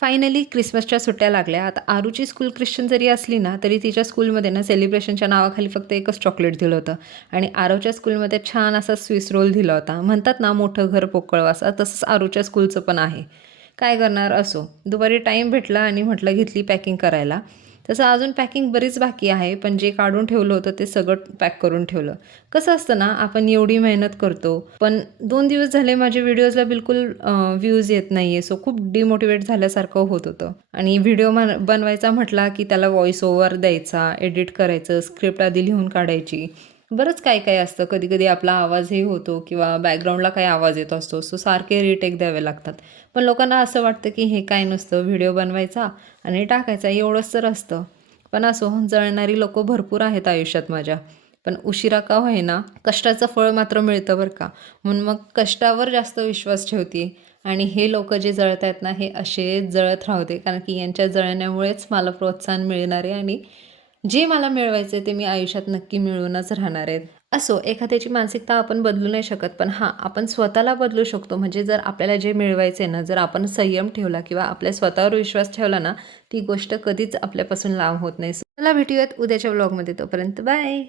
Finally क्रिसमसच्या सुट्ट्या लागल्या. आता आरूची स्कूल ख्रिश्चन जरी असली ना तरी तिच्या स्कूलमध्ये ना सेलिब्रेशनच्या नावाखाली फक्त एकच चॉकलेट दिलं होतं. आणि आरोच्या स्कूलमध्ये छान असा स्विस रोल दिला होता. म्हणतात ना मोठं घर पोकळवासा तसंच आरूच्या स्कूलचं पण आहे. काय करणार असो. दुपारी टाईम भेटला आणि म्हटलं घेतली पॅकिंग करायला. तसं अजून पॅकिंग बरीच बाकी आहे पण जे काढून ठेवलं होतं ते सगळं पॅक करून ठेवलं. कसं असतं ना आपण एवढी मेहनत करतो पण दोन दिवस झाले माझ्या व्हिडिओजला बिलकुल व्ह्यूज येत नाही आहे सो खूप डिमोटिवेट झाल्यासारखं होत होतं. आणि व्हिडिओ बनवायचा म्हटला की त्याला व्हॉइस ओव्हर द्यायचा एडिट करायचं स्क्रिप्ट आधी लिहून काढायची. बरंच काय काय असतं. कधी कधी आपला आवाजही होतो किंवा बॅकग्राऊंडला काही आवाज येत असतो. सो सारखे रिटेक द्यावे लागतात. पण लोकांना असं वाटतं की हे काय नसतं. व्हिडिओ बनवायचा आणि टाकायचा एवढंच तर असतं. पण असो जळणारी लोक भरपूर आहेत आयुष्यात माझ्या. पण उशिरा का होईना कष्टाचं फळ मात्र मिळतं बरं का. म्हणून मग कष्टावर जास्त विश्वास ठेवते. आणि हे लोक जे जळत आहेत ना हे असे जळत राहते कारण की यांच्या जळण्यामुळेच मला प्रोत्साहन मिळणार आहे आणि जे मला मिळवायचं आहे ते मी आयुष्यात नक्की मिळवूनच राहणार आहेत असो एखाद्याची मानसिकता आपण बदलू नाही शकत पण हां आपण स्वतःला बदलू शकतो. म्हणजे जर आपल्याला जे मिळवायचं आहे ना जर आपण संयम ठेवला किंवा आपल्या स्वतःवर विश्वास ठेवला ना ती गोष्ट कधीच आपल्यापासून लांब होत नाही. मला भेटूयात उद्याच्या व्लॉगमध्ये तोपर्यंत बाय